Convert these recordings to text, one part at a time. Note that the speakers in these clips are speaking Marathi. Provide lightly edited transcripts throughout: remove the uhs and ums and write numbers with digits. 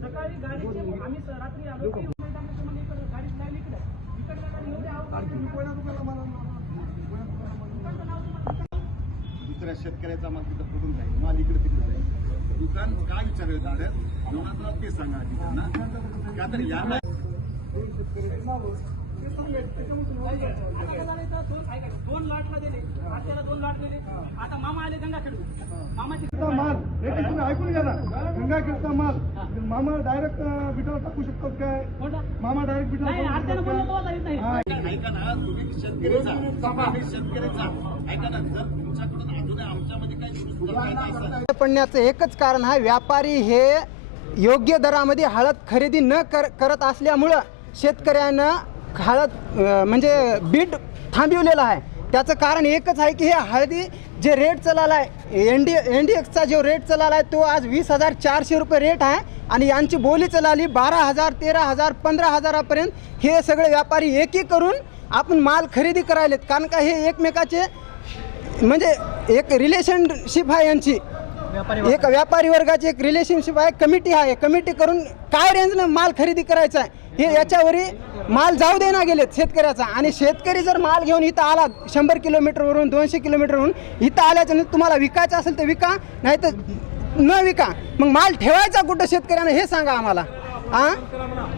सकाळी गाडीचे आम्ही रात्री आलो गाडी लागली दुसऱ्या शेतकऱ्याचा माल तिथं पडून जाईल, माल इकडे तिकडे जाईल. दुकान काय विचारलं दादा दोनाला ते सांगा आधी त्यांना का तर यांना दोन लाटला दिले, त्याला 2 लाट दिले. आता मामा आले गंगाखेड, मामाची माल तुम्ही ऐकून घ्या ना. गंगाखेडचा माल मामा डायरेक्ट बिटाला टाकू शकतात काय? मामा डायरेक्ट बिटाला नाही, आत्यानं बोललं तो आता येत नाही. ऐका ना, तुम्ही शेतकऱ्याचा ऐका ना, जर तुमच्याकडून अजून आमच्यामध्ये काही पडण्याचं एकच कारण आहे, व्यापारी हे योग्य दरामध्ये हळद खरेदी न करत असल्यामुळं शेतकऱ्यांना हळद म्हणजे बीट थांबवलेलं आहे. त्याचं कारण एकच आहे की हे हळदी जे रेट चलाला आहे, एनडीएक्सचा जो रेट चलाला आहे तो आज 20,400 रुपये रेट आहे आणि यांची बोली चलाली 12,000, 13,000, 15,000पर्यंत. हे सगळे व्यापारी एकी करून आपण माल खरेदी करायलेत, कारण का हे एकमेकाचे म्हणजे एक रिलेशनशिप आहे यांची, एक व्यापारी वर्गाची एक रिलेशनशिप आहे, कमिटी आहे. कमिटी करून काय रेंजनं माल खरेदी करायचा आहे हे याच्यावरही माल जाऊ देना गेलेत शेतकऱ्याचा. आणि शेतकरी जर माल घेऊन इथं आला 100 किलोमीटरवरून 200 किलोमीटरवरून इथं आल्याच्यानंतर तुम्हाला विकायचं असेल तर विका, नाही तर न विका. मग माल ठेवायचा कुठं शेतकऱ्यानं हे सांगा आम्हाला.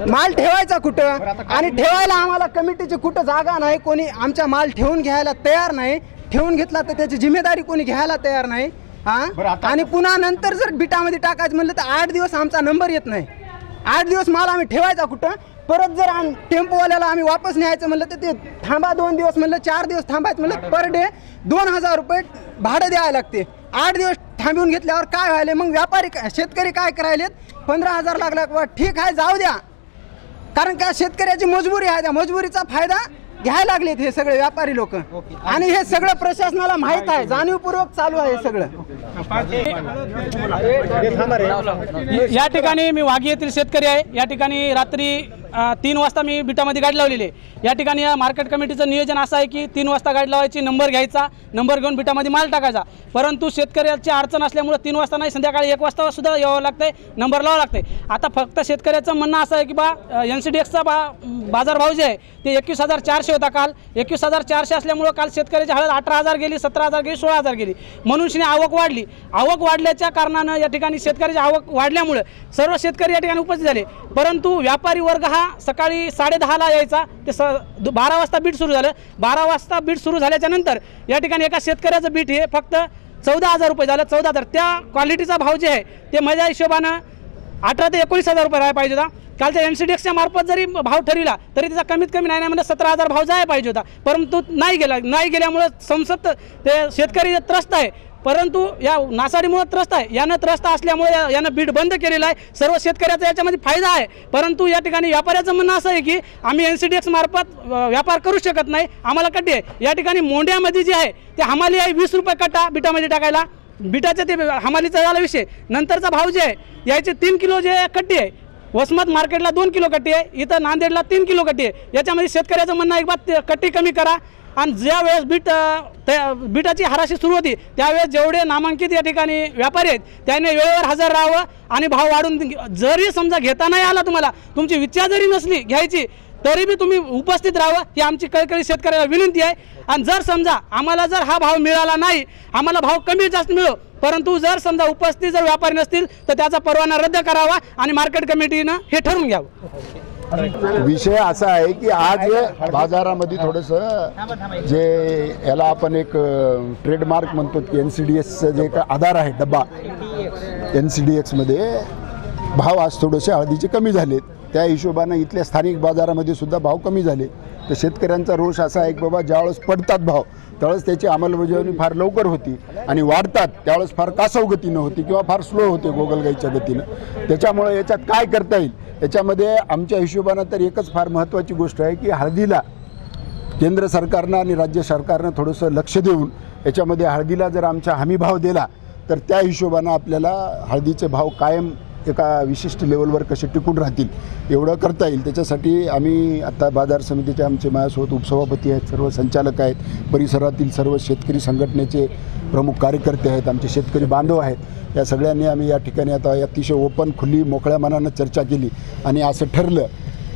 माल ठेवायचा कुठं? आणि ठेवायला आम्हाला कमिटीची कुठं जागा नाही, कोणी आमचा माल ठेवून घ्यायला तयार नाही. ठेवून घेतला तर त्याची जिम्मेदारी कोणी घ्यायला तयार नाही. आणि पुन्हा नंतर जर बिटामध्ये टाकायचं म्हणलं तर 8 दिवस आमचा नंबर येत नाही. 8 दिवस माल आम्ही ठेवायचा कुठं? परत जर टेम्पोवाल्याला आम्ही वापस न्यायचं म्हणलं तर ते थांबा 2 दिवस म्हणलं, 4 दिवस थांबायचं म्हणलं पर डे 2,000 रुपये भाडं द्यायला लागते. 8 दिवस थांबवून घेतल्यावर काय व्हायले मग व्यापारी शेतकरी काय करायलेत? 15,000 लागला ठीक आहे जाऊ द्या, कारण का शेतकऱ्याची मजबुरी आहे, त्या मजबुरीचा फायदा घ्यायला लागलेत हे सगळे व्यापारी लोक. आणि हे सगळं प्रशासनाला माहित आहे, जाणीवपूर्वक चालू आहे सगळं. या ठिकाणी मी वाघी येथील शेतकरी आहे. या ठिकाणी रात्री 3 वाजता मी बिटामध्ये गाडी लावलेली आहे. या ठिकाणी मार्केट कमिटीचं नियोजन असं आहे की 3 वाजता गाडी लावायची, नंबर घ्यायचा, नंबर घेऊन बिटामध्ये माल टाकायचा. परंतु शेतकऱ्याची अडचण असल्यामुळे 3 वाजता नाही, संध्याकाळी 1 वाजता सुद्धा यावं लागतंय, नंबर लावावं लागतंय. आता फक्त शेतकऱ्याचं म्हणणं असं आहे की NCDXचा बाजारभाव जे आहे ते 21,400 होता काल. 21,400 असल्यामुळं काल शेतकऱ्याची हळद 18,000 गेली, 17,000 गेली, 16,000 गेली. म्हणून आवक वाढली. आवक वाढल्याच्या कारणानं या ठिकाणी शेतकऱ्याची आवक वाढल्यामुळे सर्व शेतकरी या ठिकाणी उपस्थित झाले. परंतु व्यापारी वर्ग हा सकाळी 10:30ला यायचा, ते 12 वाजता बीट सुरू झालं. 12 वाजता बीट सुरू झाल्याच्या नंतर या ठिकाणी एका शेतकऱ्याचं बीट हे फक्त 14,000 रुपये झालं. 14,000 त्या क्वालिटीचा भाव जे आहे ते माझ्या हिशोबानं 18,000 ते 19,000 रुपये राहायला पाहिजे होता. कालच्या NCDXच्या मार्फत जरी भाव ठरविला तरी त्याचा कमीत कमी नाही म्हणजे 17,000 भाव जायला पाहिजे होता, परंतु नाही गेल्यामुळे संसद ते शेतकरी त्रस्त आहे. परंतु या नासाडीमुळे त्रस्त आहे. यानं त्रस्त असल्यामुळे यानं बीट बंद केलेलं आहे. सर्व शेतकऱ्याचा याच्यामध्ये फायदा आहे. परंतु या ठिकाणी व्यापाऱ्याचं म्हणणं असं आहे की आम्ही NCDX मार्फत व्यापार करू शकत नाही, आम्हाला कट्टी आहे. या ठिकाणी मोंड्यामध्ये जे आहे ते हमाली आहे 20 रुपये कट्टा बिटामध्ये टाकायला. बिटाचं ते हमालीचा झाला विषय. नंतरचा भाव जे आहे याचे 3 किलो जे कट्टी आहे, वसमत मार्केटला 2 किलो कट्टी आहे, इथं नांदेडला 3 किलो कट्टी आहे. याच्यामध्ये शेतकऱ्याचं म्हणणं आहे की कट्टी कमी करा. आणि ज्या वेळेस बिटाची हराशी सुरू होती त्यावेळेस जेवढे नामांकित या ठिकाणी व्यापारी आहेत त्याने वेळेवर हजर राहावं आणि भाव वाढून, जरी समजा घेता नाही आला, तुम्हाला तुमची इच्छा जरी नसली घ्यायची तरी बी तुम्ही उपस्थित राहावं ही आमची कळकळी शेतकऱ्याला विनंती आहे. आणि जर समजा आम्हाला जर हा भाव मिळाला नाही, आम्हाला भाव कमी जास्त मिळो, परंतु जर समजा उपस्थित जर व्यापारी नसतील तर त्याचा परवाना रद्द करावा आणि मार्केट कमिटीनं हे ठरवून घ्यावं. विषय असा आहे की आज बाजारामध्ये थोडंसं जे याला आपण एक ट्रेडमार्क म्हणतो की NCDXचं जे एक आधार आहे डब्बा, NCDXमध्ये भाव आज थोडेसे हळदीचे कमी झालेत. त्या हिशोबानं इथल्या स्थानिक बाजारामध्ये सुद्धा भाव कमी झाले. तर शेतकऱ्यांचा रोष असा आहे की बाबा ज्यावेळेस पडतात भाव त्यावेळेस त्याची अंमलबजावणी फार लवकर होती आणि वाढतात त्यावेळेस फार कासव गतीनं होती किंवा फार स्लो होते गोगलगाईच्या गतीनं. त्याच्यामुळे याच्यात काय करता येईल याच्यामध्ये आमच्या हिशोबानं तर एकच फार महत्त्वाची गोष्ट आहे की हळदीला केंद्र सरकारनं आणि राज्य सरकारनं थोडंसं लक्ष देऊन याच्यामध्ये हळदीला जर आमचा हमी भाव दिला तर त्या हिशोबानं आपल्याला हळदीचे भाव कायम एका विशिष्ट लेवलवर कसे टिकून राहतील एवढं करता येईल. त्याच्यासाठी आम्ही आता बाजार समितीचे आमचे माझ्यासोबत उपसभापती आहेत, सर्व संचालक आहेत, परिसरातील सर्व शेतकरी संघटनेचे प्रमुख कार्यकर्ते आहेत, आमचे शेतकरी बांधव आहेत, या सगळ्यांनी आम्ही या ठिकाणी आता अतिशय ओपन खुली मोकळ्या मनानं चर्चा केली आणि असं ठरलं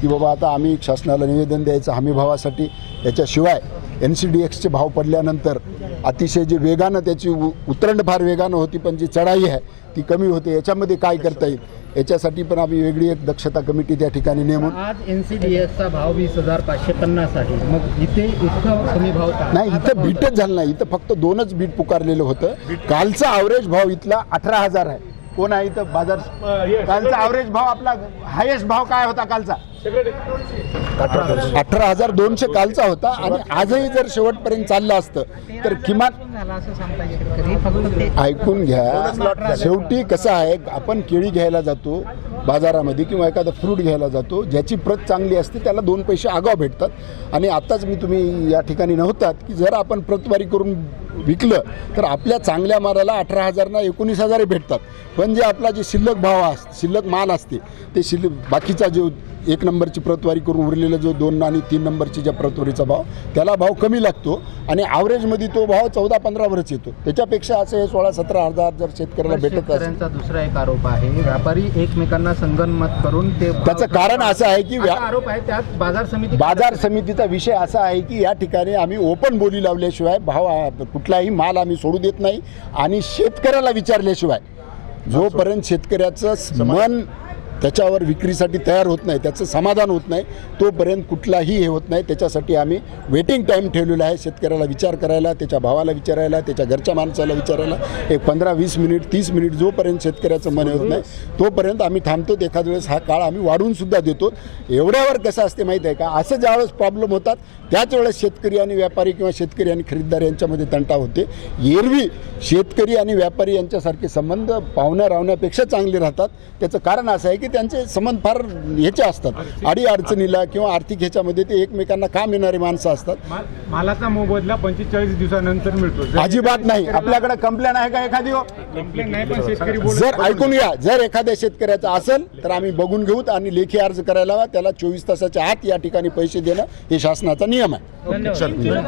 की बाबा आता आम्ही शासनाला निवेदन द्यायचं हमीभावासाठी. याच्याशिवाय NCDXचे भाव पडल्यानंतर अतिशय जे वेगानं त्याची उतरंड फार वेगानं होती, पण जी चढाई आहे ती कमी होते. याच्यामध्ये काय करता येईल याच्यासाठी पण आम्ही वेगळी एक दक्षता कमिटी त्या ठिकाणी नेमून. आज NCDXचा भाव 20,550 आहे, मग इथे इतका कमी भाव नाही, इथं बीटच झालं नाही, इथं फक्त 2च बीट पुकारलेलं होतं. कालचा ॲव्हरेज भाव इथला 18,000 आहे. कोण आहे इथं बाजार? कालचा ॲव्हरेज भाव आपला हायेस्ट भाव काय होता कालचा? 18,200 कालचा होता. आणि आजही जर शेवटपर्यंत चाललं असतं तर किमान ऐकून घ्या, शेवटी कसं आहे, आपण केळी घ्यायला जातो बाजारामध्ये किंवा एखादा फ्रूट घ्यायला जातो, ज्याची प्रत चांगली असते त्याला 2 पैसे आगाव भेटतात. आणि आत्ताच तुम्ही या ठिकाणी नव्हतात की जर आपण प्रतवारी करून विकलं तर आपल्या चांगल्या मालाला 18,000 ना 19,000 भेटतात. पण जे आपला जे शिल्लक भाव शिल्लक माल असते ते बाकीचा जो 1 नंबरची प्रतवारी करून उरलेला जो 2 आणि 3 नंबरची ज्या प्रतवारीचा भाव त्याला भाव कमी लागतो आणि ॲव्हरेजमध्ये तो भाव 14-15 वरच येतो. त्याच्यापेक्षा असं हे 16-17 हजार जर शेतकऱ्याला भेटत असेल. दुसरा एक आरोप आहे, व्यापारी एकमेकांना संगनमत करून ते त्याचं कारण असं आहे की आरोप आहे त्यात बाजार समितीचा विषय असा आहे की या ठिकाणी आम्ही ओपन बोली लावल्याशिवाय भाव कुठलाही माल आम्ही सोडू देत नाही. आणि शेतकऱ्याला विचारल्याशिवाय जोपर्यंत शेतकऱ्याचं मन त्याच्यावर विक्रीसाठी तयार होत नाही, त्याचं समाधान होत नाही, तोपर्यंत कुठलाही हे होत नाही. त्याच्यासाठी आम्ही वेटिंग टाईम ठेवलेला आहे शेतकऱ्याला विचार करायला, त्याच्या भावाला विचारायला, त्याच्या घरच्या माणसाला विचारायला. एक 15-20 मिनिट 30 मिनिट जोपर्यंत शेतकऱ्याचं मन होत नाही तोपर्यंत आम्ही थांबतो. एखाद्या वेळेस हा काळ आम्ही वाढवूनसुद्धा देतो. एवढ्यावर कसं असते माहीत आहे का, असं ज्यावेळेस प्रॉब्लेम होतात त्याच वेळेस शेतकरी आणि व्यापारी किंवा शेतकरी आणि खरेदीदार यांच्यामध्ये तंटा होते. एरवी शेतकरी आणि व्यापारी यांच्यासारखे संबंध पाहुण्या रावण्यापेक्षा चांगले राहतात. त्याचं कारण असं आहे की त्यांचे संबंध फार ह्याचे असतात, अडीअडचणीला किंवा आर्थिक ह्याच्यामध्ये ते एकमेकांना काम येणारी माणसं असतात. मालाचा मोबदला 45 दिवसानंतर मिळतो. अजिबात नाही. आपल्याकडे कंप्लेंट आहे का एखादी? कंप्लेंट नाही, पण शेतकरी जर ऐकून घ्या, जर एखाद्या शेतकऱ्याचं असेल तर आम्ही बघून घेऊ आणि लेखी अर्ज करायला हवा. त्याला 24 तासाच्या आत या ठिकाणी पैसे देणं हे शासनाचा नियम आहे.